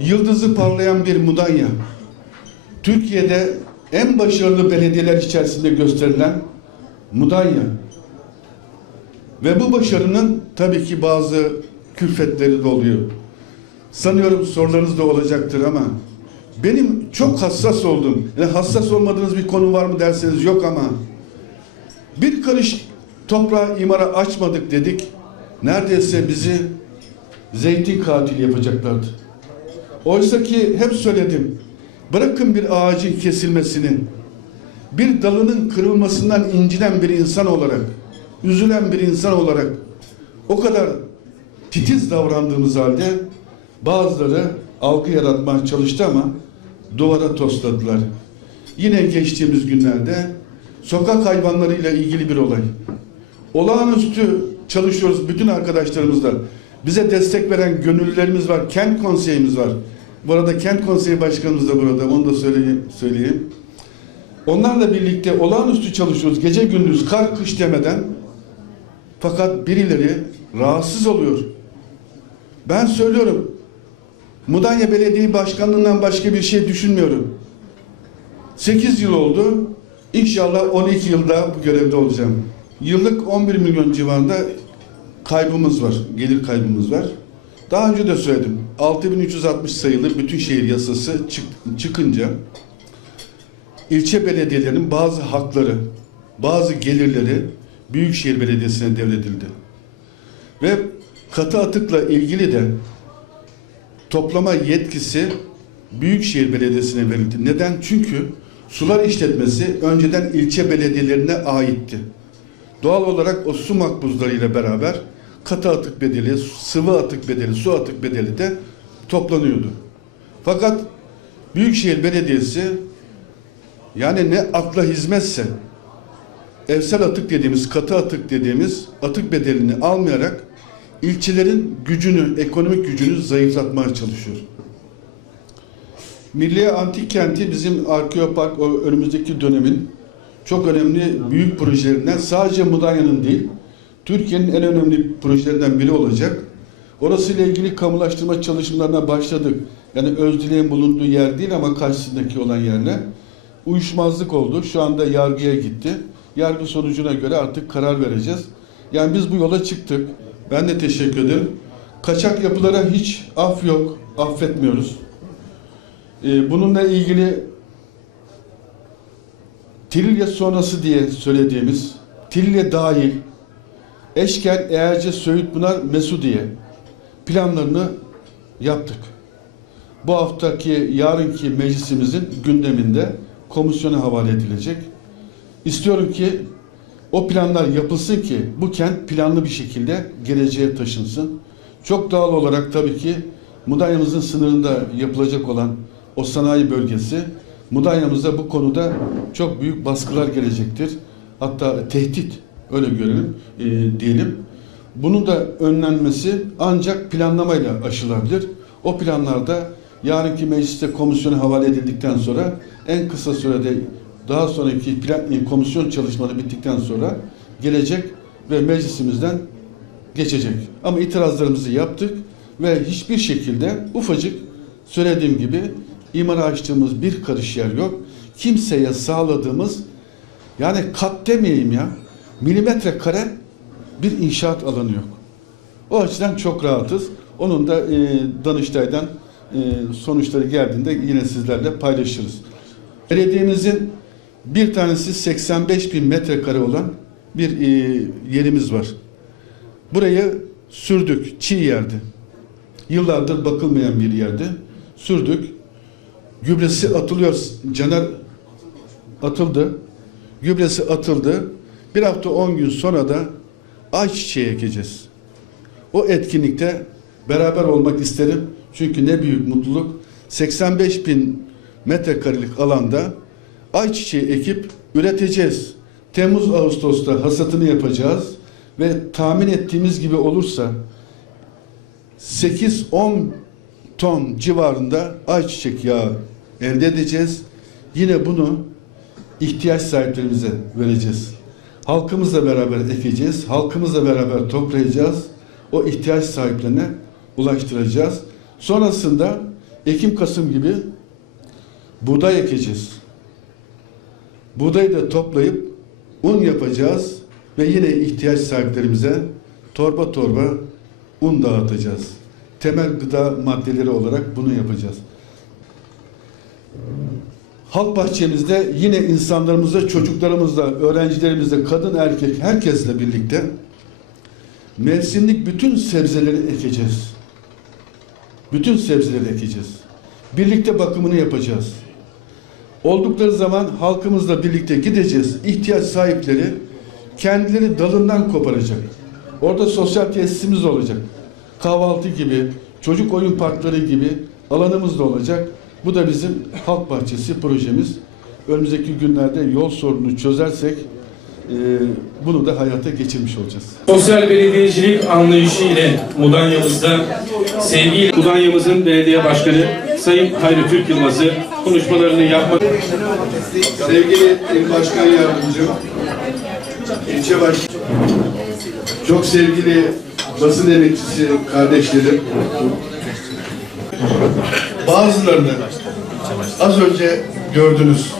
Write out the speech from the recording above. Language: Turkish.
yıldızı parlayan bir Mudanya. Türkiye'de en başarılı belediyeler içerisinde gösterilen Mudanya. Ve bu başarının tabii ki bazı külfetleri de oluyor. Sanıyorum sorularınız da olacaktır ama benim çok hassas oldum. Yani hassas olmadığınız bir konu var mı derseniz yok ama bir karış toprağı imara açmadık dedik. Neredeyse bizi zeytin katili yapacaklardı. Oysa ki hep söyledim. Bırakın bir ağacın kesilmesini. Bir dalının kırılmasından incinen bir insan olarak, üzülen bir insan olarak o kadar titiz davrandığımız halde bazıları algı yaratmaya çalıştı ama duvara tosladılar. Yine geçtiğimiz günlerde sokak hayvanlarıyla ilgili bir olay. Olağanüstü çalışıyoruz bütün arkadaşlarımızla. Bize destek veren gönüllülerimiz var, kent konseyimiz var. Bu arada kent konseyi başkanımız da burada, onu da söyleyeyim. söyleyeyim. Onlarla birlikte olağanüstü çalışıyoruz, gece gündüz, kar kış demeden. Fakat birileri rahatsız oluyor. Ben söylüyorum, Mudanya Belediye Başkanlığından başka bir şey düşünmüyorum. 8 yıl oldu. İnşallah 12 yılda bu görevde olacağım. Yıllık 11 milyon civarında kaybımız var, gelir kaybımız var. Daha önce de söyledim. 6360 sayılı bütün şehir yasası çık- çıkınca ilçe belediyelerinin bazı hakları, bazı gelirleri Büyükşehir Belediyesi'ne devredildi. Ve katı atıkla ilgili de toplama yetkisi Büyükşehir Belediyesi'ne verildi. Neden? Çünkü sular işletmesi önceden ilçe belediyelerine aitti. Doğal olarak o su makbuzlarıyla beraber katı atık bedeli, sıvı atık bedeli, su atık bedeli de toplanıyordu. Fakat Büyükşehir Belediyesi yani ne akla hizmetse evsel atık dediğimiz, katı atık dediğimiz atık bedelini almayarak ilçelerin gücünü, ekonomik gücünü zayıflatmaya çalışıyor. Milliye Antik Kenti bizim Arkeopark önümüzdeki dönemin çok önemli büyük projelerinden sadece Mudanya'nın değil, Türkiye'nin en önemli projelerinden biri olacak. Orası ile ilgili kamulaştırma çalışmalarına başladık. Yani Özdileğin bulunduğu yer değil ama karşısındaki olan yerle. Uyuşmazlık oldu. Şu anda yargıya gitti. Yargı sonucuna göre artık karar vereceğiz. Yani biz bu yola çıktık. Ben de teşekkür ederim. Kaçak yapılara hiç af yok. Affetmiyoruz. Ee, bununla ilgili Trilye sonrası diye söylediğimiz Trilye dahil Eşkel, Eğerce, Söğütpınar, Mesudiye planlarını yaptık. Bu haftaki yarınki meclisimizin gündeminde komisyona havale edilecek. İstiyorum ki o planlar yapılsın ki bu kent planlı bir şekilde geleceğe taşınsın. Çok doğal olarak tabii ki Mudanya'mızın sınırında yapılacak olan o sanayi bölgesi Mudanya'mıza bu konuda çok büyük baskılar gelecektir. Hatta tehdit öyle görelim e, diyelim. Bunun da önlenmesi ancak planlamayla aşılabilir. O planlarda yarınki mecliste komisyona havale edildikten sonra en kısa sürede daha sonraki plan, e, komisyon çalışmaları bittikten sonra gelecek ve meclisimizden geçecek. Ama itirazlarımızı yaptık ve hiçbir şekilde ufacık söylediğim gibi imara açtığımız bir karış yer yok. Kimseye sağladığımız yani kat demeyeyim ya milimetre kare bir inşaat alanı yok. O açıdan çok rahatız. Onun da e, Danıştay'dan e, sonuçları geldiğinde yine sizlerle paylaşırız. Belediyemizin bir tanesi 85 bin metrekare olan bir e, yerimiz var. Burayı sürdük, çiğ yerdi. Yıllardır bakılmayan bir yerde sürdük. Gübresi atılıyor. Caner atıldı. Gübresi atıldı. Bir hafta on gün sonra da ayçiçeği ekeceğiz. O etkinlikte beraber olmak isterim. Çünkü ne büyük mutluluk. 85 bin metrekarelik alanda ayçiçeği ekip üreteceğiz. Temmuz Ağustos'ta hasatını yapacağız ve tahmin ettiğimiz gibi olursa 8-10 ton civarında ayçiçek yağı elde edeceğiz. Yine bunu ihtiyaç sahiplerimize vereceğiz. Halkımızla beraber ekeceğiz. Halkımızla beraber toplayacağız. O ihtiyaç sahiplerine ulaştıracağız. Sonrasında Ekim-Kasım gibi buğday ekeceğiz. Buğdayı da toplayıp un yapacağız ve yine ihtiyaç sahiplerimize torba torba un dağıtacağız. Temel gıda maddeleri olarak bunu yapacağız. Halk bahçemizde yine insanlarımızla, çocuklarımızla, öğrencilerimizle, kadın erkek herkesle birlikte mevsimlik bütün sebzeleri ekeceğiz. Bütün sebzeleri ekeceğiz. Birlikte bakımını yapacağız. Oldukları zaman halkımızla birlikte gideceğiz. İhtiyaç sahipleri kendileri dalından koparacak. Orada sosyal tesisimiz olacak. Kahvaltı gibi, çocuk oyun parkları gibi alanımız da olacak. Bu da bizim halk bahçesi projemiz. Önümüzdeki günlerde yol sorununu çözersek e, bunu da hayata geçirmiş olacağız. Sosyal belediyecilik anlayışı ile Mudanya'mızda sevgiyle Mudanya'mızın belediye başkanı Sayın Hayri Türk Yılmaz'ı konuşmalarını yapmak Sevgili İl Başkan Yardımcım, ilçe baş, çok sevgili basın emekçisi kardeşlerim, bazılarını az önce gördünüz.